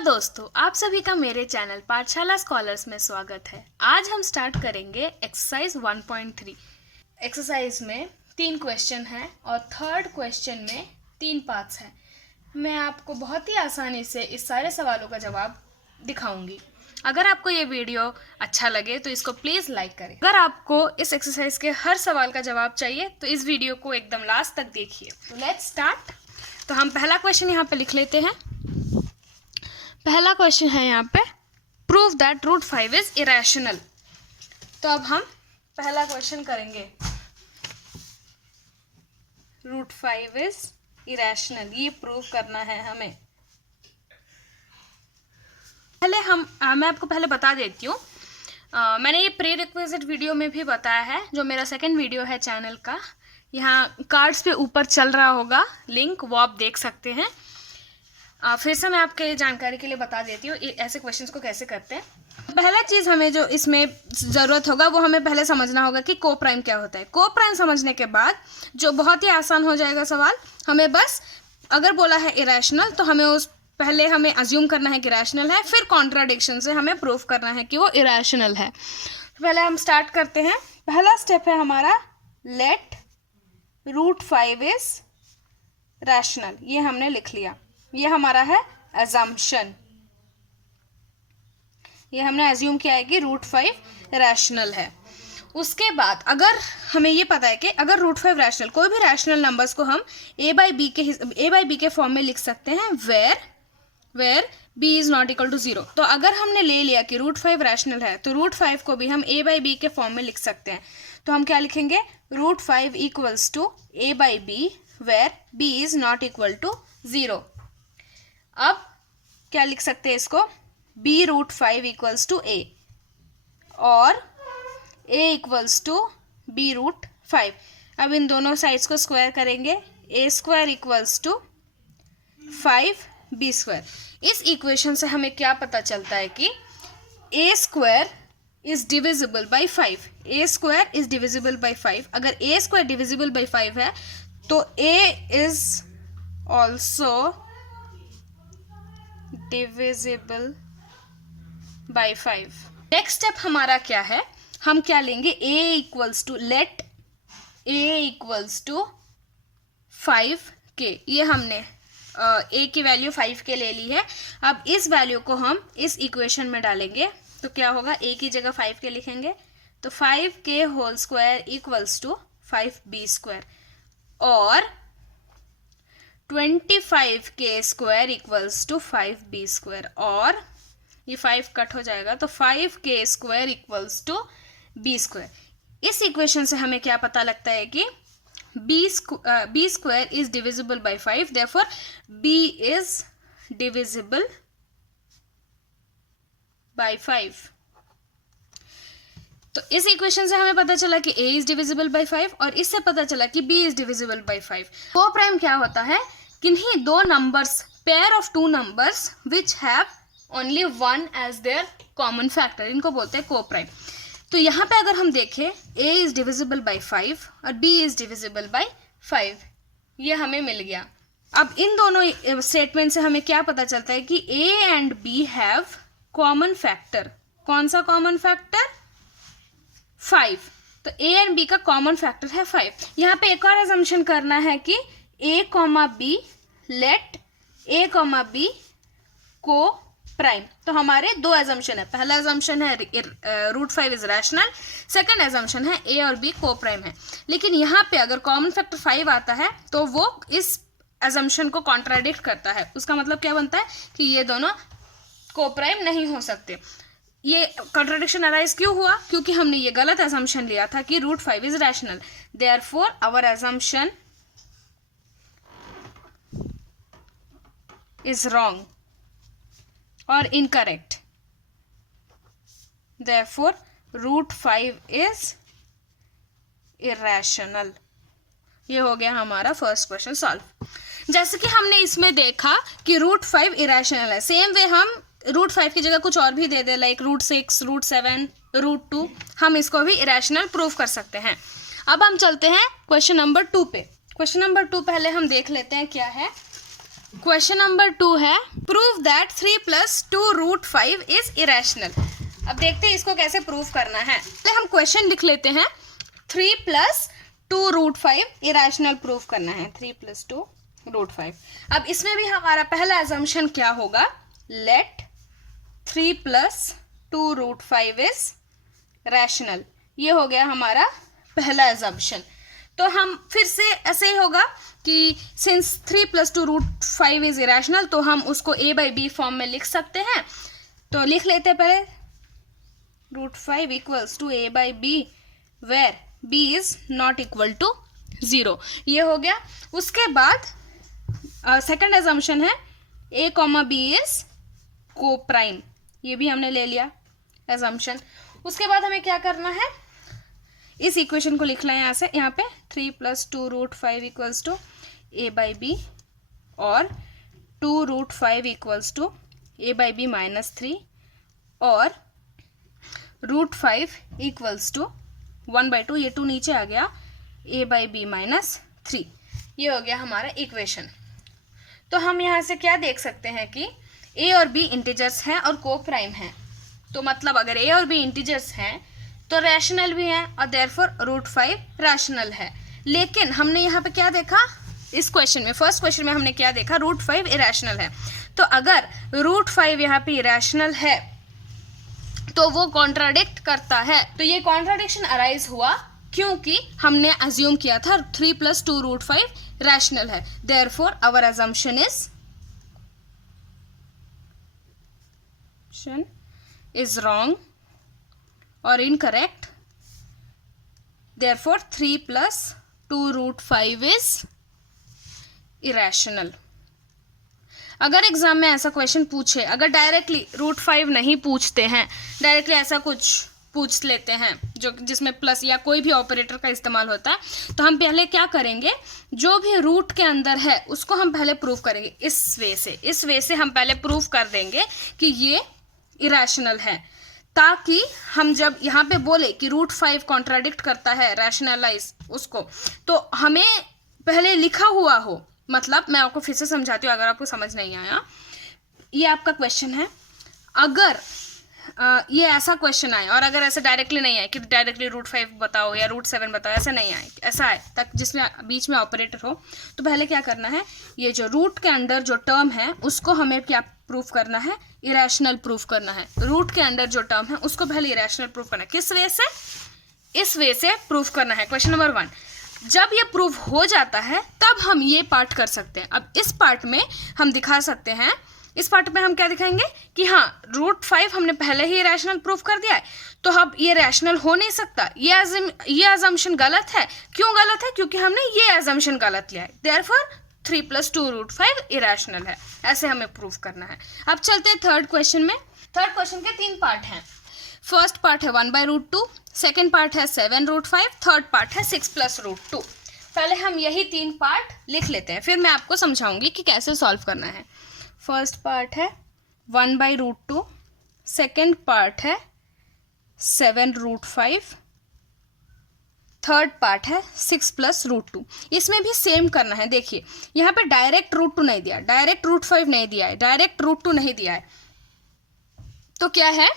दोस्तों, आप सभी का मेरे चैनल पाठशाला स्कॉलर्स में स्वागत है। आज हम स्टार्ट करेंगे एक्सरसाइज 1.3। एक्सरसाइज में 3 क्वेश्चन हैं और थर्ड क्वेश्चन में 3 पार्ट्स हैं। मैं आपको बहुत ही आसानी से इस सारे सवालों का जवाब दिखाऊंगी। अगर आपको ये वीडियो अच्छा लगे तो इसको प्लीज़ लाइक करें। अगर आपको इस एक्सरसाइज के हर सवाल का जवाब चाहिए तो इस वीडियो को एकदम लास्ट तक देखिए। तो लेट्स स्टार्ट। तो हम पहला क्वेश्चन यहाँ पे लिख लेते हैं। पहला क्वेश्चन है यहाँ पे, prove that root 5 is irrational. तो अब हम पहला क्वेश्चन करेंगे, रूट 5 इज इरेशनल, ये प्रूव करना है हमें। मैं आपको पहले बता देती हूँ, मैंने ये प्री रिक्विजिट वीडियो में भी बताया है, जो मेरा सेकंड वीडियो है चैनल का। यहाँ कार्ड्स पे ऊपर चल रहा होगा लिंक, वो आप देख सकते हैं। फिर से मैं आपके जानकारी के लिए बता देती हूँ ऐसे क्वेश्चंस को कैसे करते हैं। पहला चीज़ हमें जो इसमें ज़रूरत होगा वो हमें पहले समझना होगा कि को प्राइम क्या होता है। को प्राइम समझने के बाद जो बहुत ही आसान हो जाएगा सवाल, हमें बस अगर बोला है इरेशनल तो हमें अज्यूम करना है कि रैशनल है, फिर कॉन्ट्राडिक्शन से हमें प्रूव करना है कि वो इरेशनल है। पहले हम स्टार्ट करते हैं। पहला स्टेप है हमारा, लेट रूट 5 इज रैशनल। ये हमने लिख लिया, ये हमारा है अजम्पशन। ये हमने अज्यूम किया है कि रूट 5 रैशनल है। उसके बाद अगर हमें ये पता है कि अगर रूट 5 रैशनल, कोई भी रैशनल नंबर्स को हम a बाई बी के फॉर्म में लिख सकते हैं, where b is not equal to 0। तो अगर हमने ले लिया कि रूट 5 रैशनल है तो रूट 5 को भी हम a बाई बी के फॉर्म में लिख सकते हैं। तो हम क्या लिखेंगे, root 5 equals to a by B where b is not equal to 0। अब क्या लिख सकते हैं इसको, b root 5 equals to a और a equals to b root 5। अब इन दोनों साइड्स को स्क्वायर करेंगे, a square equals to 5b square. इस इक्वेशन से हमें क्या पता चलता है कि a square is divisible by 5। a square is divisible by 5। अगर a स्क्वायर डिविजिबल बाई 5 है तो a is also divisible by 5। Next step हमारा क्या है, हम क्या लेंगे, a equals to, let a equals to 5k। ये हमने a की वैल्यू 5k ले ली है। अब इस वैल्यू को हम इस इक्वेशन में डालेंगे तो क्या होगा, a की जगह 5k लिखेंगे तो 5k whole square equals to 5b square और 25k square equals to 5b square, और ये 5 कट हो जाएगा तो 5k square equals to b square. इस इक्वेशन से हमें क्या पता लगता है कि b square is divisible by 5, therefore b is divisible by 5। तो इस इक्वेशन से हमें पता चला कि a इज डिविजिबल बाई 5 और इससे पता चला कि b इज डिविजिबल बाई 5। को प्राइम क्या होता है, किन्हीं दो numbers, pair of two numbers which have only one as their common factor, इनको बोलते हैं को प्राइम। तो यहाँ पे अगर हम देखें, a इज डिविजिबल बाई 5 और b इज डिविजिबल बाई 5, ये हमें मिल गया। अब इन दोनों स्टेटमेंट से हमें क्या पता चलता है कि a and b have common factor. कौन सा कॉमन फैक्टर, 5। तो a एंड b का कॉमन फैक्टर है 5। यहाँ पे एक और अजम्पशन करना है कि a comma b, let a comma b को प्राइम। तो हमारे दो एजम्पशन है। पहला एजम्पशन है root 5 is rational, second assumption है a और b को प्राइम है। लेकिन यहाँ पे अगर कॉमन फैक्टर 5 आता है तो वो इस एजम्पशन को कॉन्ट्राडिक्ट करता है। उसका मतलब क्या बनता है कि ये दोनों को प्राइम नहीं हो सकते। ये कॉन्ट्राडिक्शन अराइज क्यों हुआ, क्योंकि हमने ये गलत एजम्पशन लिया था कि root 5 is rational. Therefore our assumption is wrong or incorrect. Therefore, root 5 is irrational. ये हो गया हमारा फर्स्ट क्वेश्चन सॉल्व। जैसे कि हमने इसमें देखा कि रूट 5 इरेशनल है, सेम वे हम रूट 5 की जगह कुछ और भी दे दे, लाइक रूट 6, रूट 7, रूट 2, हम इसको भी इरेशनल प्रूव कर सकते हैं। अब हम चलते हैं क्वेश्चन नंबर 2 पे। क्वेश्चन नंबर 2 पहले हम देख लेते हैं क्या है। क्वेश्चन नंबर 2 है प्रूव दैट 3 + 2√5 इज इरेशनल। अब देखते हैं इसको कैसे प्रूव करना है। पहले हम क्वेश्चन लिख लेते हैं। 3 + 2√5 इरेशनल प्रूव करना है। 3 + 2√5। अब इसमें भी हमारा पहला अजम्पशन क्या होगा, लेट 3 + 2√5 इज रैशनल। ये हो गया हमारा पहला अजम्पशन। तो हम फिर से ऐसे ही होगा कि सिंस 3 + 2√5 इज इरेशनल, तो हम उसको a/b फॉर्म में लिख सकते हैं। तो लिख लेते हैं पहले √5 = a/b where b is not equal to 0। ये हो गया। उसके बाद सेकंड अजम्पशन है a, b इज कोप्राइम। ये भी हमने ले लिया अजम्पशन। उसके बाद हमें क्या करना है, इस इक्वेशन को लिखना है यहाँ पे 3 + 2√5 = a/b और 2√5 = a/b - 3 और √5 = 1/2, ये 2 नीचे आ गया, a/b - 3। ये हो गया हमारा इक्वेशन। तो हम यहाँ से क्या देख सकते हैं कि a और b इंटीजर्स हैं और कोप्राइम हैं। तो मतलब अगर a और b इंटीजर्स हैं तो रैशनल भी हैं और देयरफॉर √5 रैशनल है। लेकिन हमने यहाँ पे क्या देखा, इस क्वेश्चन में, फर्स्ट क्वेश्चन में हमने क्या देखा, √5 इरेशनल है। तो अगर √5 यहाँ पे इरेशनल है तो वो कॉन्ट्राडिक्ट करता है। तो ये कॉन्ट्राडिक्शन अराइज हुआ क्योंकि हमने अज्यूम किया था 3 + 2√5 रैशनल है। Therefore our assumption is wrong or incorrect. Therefore 3 + 2√5 is irrational. अगर एग्जाम में ऐसा क्वेश्चन पूछे, अगर डायरेक्टली √5 नहीं पूछते हैं, डायरेक्टली ऐसा कुछ पूछ लेते हैं जो जिसमें प्लस या कोई भी ऑपरेटर का इस्तेमाल होता है, तो हम पहले क्या करेंगे, जो भी रूट के अंदर है उसको हम पहले प्रूव करेंगे। इस वे से हम पहले प्रूव कर देंगे कि ये इरेशनल है, ताकि हम जब यहाँ पे बोले कि √5 कॉन्ट्राडिक्ट करता है रैशनलाइज उसको, तो हमें पहले लिखा हुआ हो। मतलब मैं आपको फिर से समझाती हूँ अगर आपको समझ नहीं आया। ये आपका क्वेश्चन है, अगर ये ऐसा क्वेश्चन आए और अगर ऐसे डायरेक्टली नहीं आए कि डायरेक्टली √5 बताओ या √7 बताओ, ऐसे नहीं आए, ऐसा आए तक जिसमें बीच में ऑपरेटर हो, तो पहले क्या करना है, ये जो रूट के अंदर जो टर्म है उसको हमें क्या प्रूफ करना है, इरेशनल प्रूफ करना है। रूट के अंदर जो टर्म है उसको पहले इरेशनल प्रूफ करना है। किस वे से, इस वे से प्रूफ करना है। क्वेश्चन नंबर 1, जब ये प्रूफ हो जाता है तब हम ये पार्ट कर सकते हैं। अब इस पार्ट में हम दिखा सकते हैं, इस पार्ट में हम क्या दिखाएंगे कि हाँ √5 हमने पहले ही रैशनल प्रूफ कर दिया है, तो अब ये रैशनल हो नहीं सकता। ये अजम्पशन गलत है। क्यों गलत है? क्योंकि हमने ये अजम्पशन गलत लिया है। देयरफॉर 3 + 2√5 इरेशनल है। ऐसे हमें प्रूफ करना है। अब चलते हैं थर्ड क्वेश्चन में। थर्ड क्वेश्चन के 3 पार्ट हैं। फर्स्ट पार्ट है 1/√2, सेकेंड पार्ट है 7√5, थर्ड पार्ट है 6 + √2। पहले हम यही 3 पार्ट लिख लेते हैं, फिर मैं आपको समझाऊंगी कि कैसे सॉल्व करना है। फर्स्ट पार्ट है 1/√2, सेकेंड पार्ट है 7√5, थर्ड पार्ट है 6 + √2। इसमें भी सेम करना है। देखिए यहाँ पे डायरेक्ट √2 नहीं दिया, डायरेक्ट √5 नहीं दिया है, डायरेक्ट √2 नहीं दिया है, तो क्या है,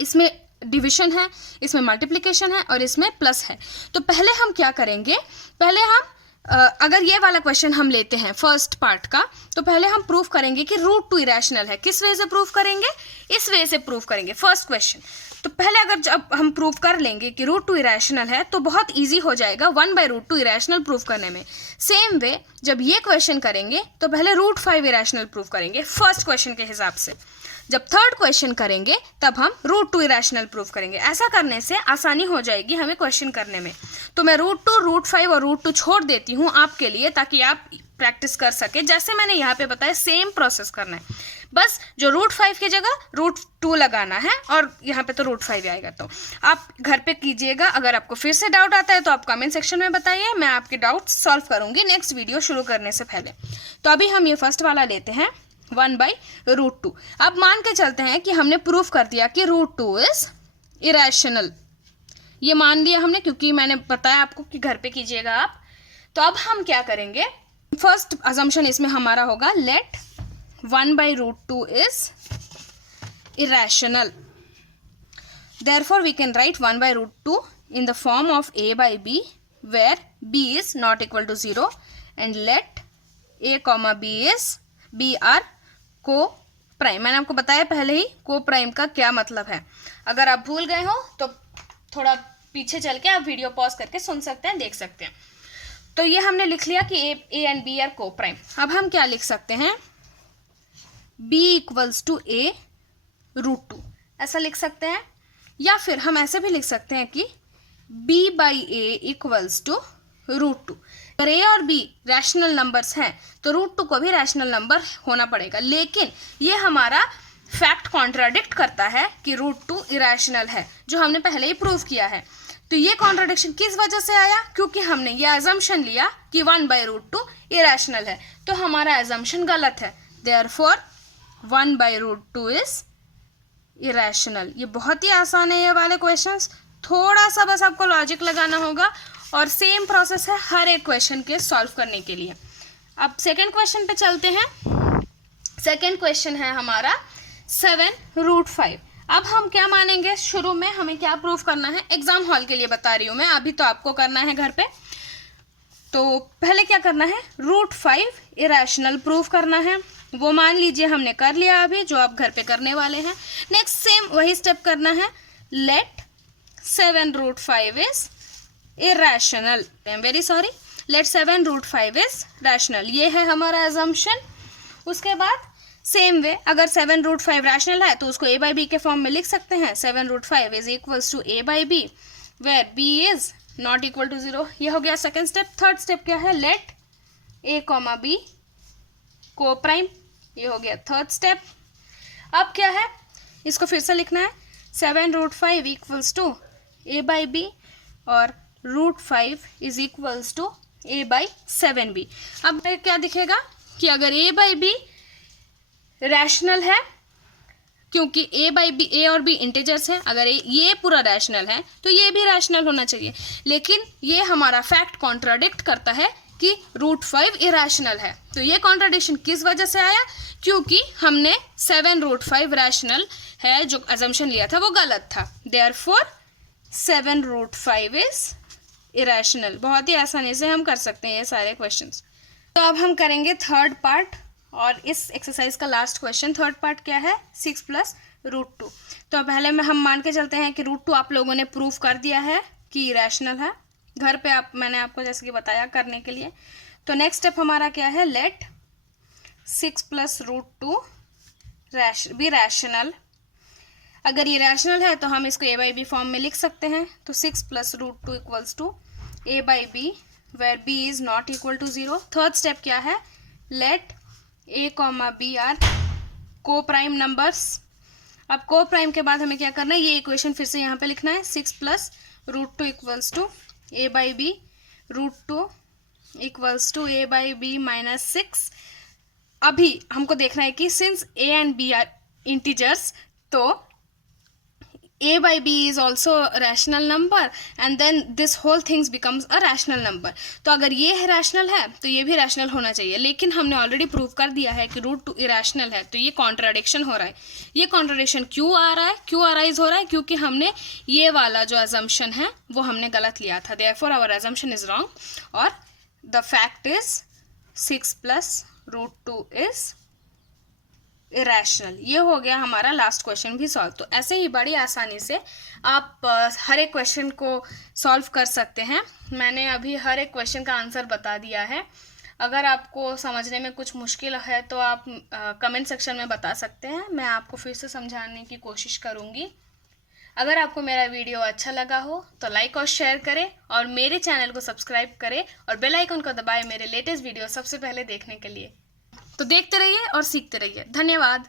इसमें डिवीजन है, इसमें मल्टीप्लिकेशन है और इसमें प्लस है। तो पहले हम क्या करेंगे, पहले हम अगर ये वाला क्वेश्चन हम लेते हैं फर्स्ट पार्ट का, तो पहले हम प्रूफ करेंगे कि √2 इरेशनल है। किस वे से प्रूफ करेंगे? इस वे से प्रूफ करेंगे फर्स्ट क्वेश्चन। तो पहले अगर जब हम प्रूफ कर लेंगे कि √2 इरेशनल है तो बहुत इजी हो जाएगा 1/√2 इरेशनल प्रूफ करने में। सेम वे जब ये क्वेश्चन करेंगे तो पहले √5 इरेशनल प्रूफ करेंगे फर्स्ट क्वेश्चन के हिसाब से। जब थर्ड क्वेश्चन करेंगे तब हम √2 इरेशनल प्रूफ करेंगे। ऐसा करने से आसानी हो जाएगी हमें क्वेश्चन करने में। तो मैं √2, √5 और √2 छोड़ देती हूँ आपके लिए, ताकि आप प्रैक्टिस कर सके। जैसे मैंने यहाँ पे बताया सेम प्रोसेस करना है, बस जो √5 की जगह √2 लगाना है और यहाँ पे तो √5 आएगा। तो आप घर पे कीजिएगा। अगर आपको फिर से डाउट आता है तो आप कमेंट सेक्शन में बताइए, मैं आपके डाउट सॉल्व करूँगी नेक्स्ट वीडियो शुरू करने से पहले। तो अभी हम ये फर्स्ट वाला लेते हैं 1/√2। अब मान के चलते हैं कि हमने प्रूफ कर दिया कि √2 इज इरेशनल। ये मान लिया हमने, क्योंकि मैंने बताया आपको कि घर पे कीजिएगा आप। तो अब हम क्या करेंगे, फर्स्ट अजम्पशन इसमें हमारा होगा let 1/√2 is irrational. Therefore, we can write 1/√2 in the form of a by b, where b is not equal to 0, and let a comma b are co-prime. मैंने आपको बताया पहले ही co-prime का क्या मतलब है. अगर आप भूल गए हो तो थोड़ा पीछे चल के आप वीडियो पॉज करके सुन सकते हैं, देख सकते हैं. तो ये हमने लिख लिया कि a and b are co-prime. अब हम क्या लिख सकते हैं, b equals to a√2 ऐसा लिख सकते हैं, या फिर हम ऐसे भी लिख सकते हैं कि b by a equals to √2. अगर a और b रैशनल नंबर्स हैं तो √2 को भी रैशनल नंबर होना पड़ेगा, लेकिन ये हमारा फैक्ट कॉन्ट्राडिक्ट करता है कि √2 इरेशनल है, जो हमने पहले ही प्रूव किया है. तो ये कॉन्ट्राडिक्शन किस वजह से आया, क्योंकि हमने ये अजम्पशन लिया कि 1/√2 इरेशनल है, तो हमारा अजम्पशन गलत है. Therefore 1/√2 is irrational. ये बहुत ही आसान है ये वाले क्वेश्चंस, थोड़ा सा बस आपको लॉजिक लगाना होगा और सेम प्रोसेस है हर एक क्वेश्चन के सॉल्व करने के लिए. अब सेकंड क्वेश्चन पे चलते हैं. सेकंड क्वेश्चन है हमारा 7√5. अब हम क्या मानेंगे, शुरू में हमें क्या प्रूव करना है, एग्जाम हॉल के लिए बता रही हूँ मैं, अभी तो आपको करना है घर पे. तो पहले क्या करना है, √5 इरेशनल प्रूव करना है. वो मान लीजिए हमने कर लिया अभी, जो आप घर पे करने वाले हैं. नेक्स्ट सेम वही स्टेप करना है, let 7√5 is irrational. I am very sorry, let 7√5 is rational. ये है हमारा अजम्पशन. उसके बाद सेम वे, अगर 7√5 रैशनल है तो उसको a by b के फॉर्म में लिख सकते हैं. 7√5 is equals to a by b, where b is not equal to 0. ये हो गया सेकेंड स्टेप. थर्ड स्टेप क्या है, लेट a comma b को प्राइम. ये हो गया थर्ड स्टेप. अब क्या है, इसको फिर से लिखना है, 7√5 equals to a by b और √5 is equals to a by 7b. अब क्या दिखेगा कि अगर a by b रैशनल है, क्योंकि a और b इंटीजर्स हैं, अगर ये पूरा रैशनल है तो ये भी रैशनल होना चाहिए, लेकिन ये हमारा फैक्ट कॉन्ट्राडिक्ट करता है कि √5 इरेशनल है. तो ये कॉन्ट्राडिक्शन किस वजह से आया, क्योंकि हमने 7√5 रैशनल है जो अजम्पशन लिया था वो गलत था. Therefore 7√5 is irrational. बहुत ही आसानी से हम कर सकते हैं ये सारे क्वेश्चंस. तो अब हम करेंगे थर्ड पार्ट, और इस एक्सरसाइज का लास्ट क्वेश्चन. थर्ड पार्ट क्या है, 6 + √2. तो पहले में हम मान के चलते हैं कि √2 आप लोगों ने प्रूव कर दिया है कि इरेशनल है. घर पे मैंने आपको जैसे कि बताया करने के लिए. तो नेक्स्ट स्टेप हमारा क्या है, लेट 6 + √2 बी रैशनल. अगर ये रैशनल है तो हम इसको a by b फॉर्म में लिख सकते हैं. तो 6 + √2 equals to a by b, where b is not equal to 0. Third step क्या है, let a comma b are coprime numbers. अब को प्राइम के बाद हमें क्या करना है, ये इक्वेशन फिर से यहाँ पे लिखना है. 6 + √2 equals to a by b, √2 equals to a by b - 6. अभी हमको देखना है कि since a and b are integers, तो a by b is also a rational number and then this whole things becomes a rational number. तो अगर ये है रैशनल है तो ये भी रैशनल होना चाहिए, लेकिन हमने ऑलरेडी प्रूव कर दिया है कि √2 इरेशनल है. तो ये कॉन्ट्राडिक्शन हो रहा है. ये कॉन्ट्राडिक्शन क्यों आ रहा है, क्यों अराइज हो रहा है, क्योंकि हमने ये वाला जो अजम्पशन है वो हमने गलत लिया था. Therefore our assumption is wrong और the fact is 6 + √2 is irrational. ये हो गया हमारा लास्ट क्वेश्चन भी सॉल्व. तो ऐसे ही बड़ी आसानी से आप हर एक क्वेश्चन को सॉल्व कर सकते हैं. मैंने अभी हर एक क्वेश्चन का आंसर बता दिया है. अगर आपको समझने में कुछ मुश्किल है तो आप कमेंट सेक्शन में बता सकते हैं, मैं आपको फिर से समझाने की कोशिश करूँगी. अगर आपको मेरा वीडियो अच्छा लगा हो तो लाइक और शेयर करें और मेरे चैनल को सब्सक्राइब करें और बेल आइकन को दबाएं मेरे लेटेस्ट वीडियो सबसे पहले देखने के लिए. तो देखते रहिए और सीखते रहिए. धन्यवाद.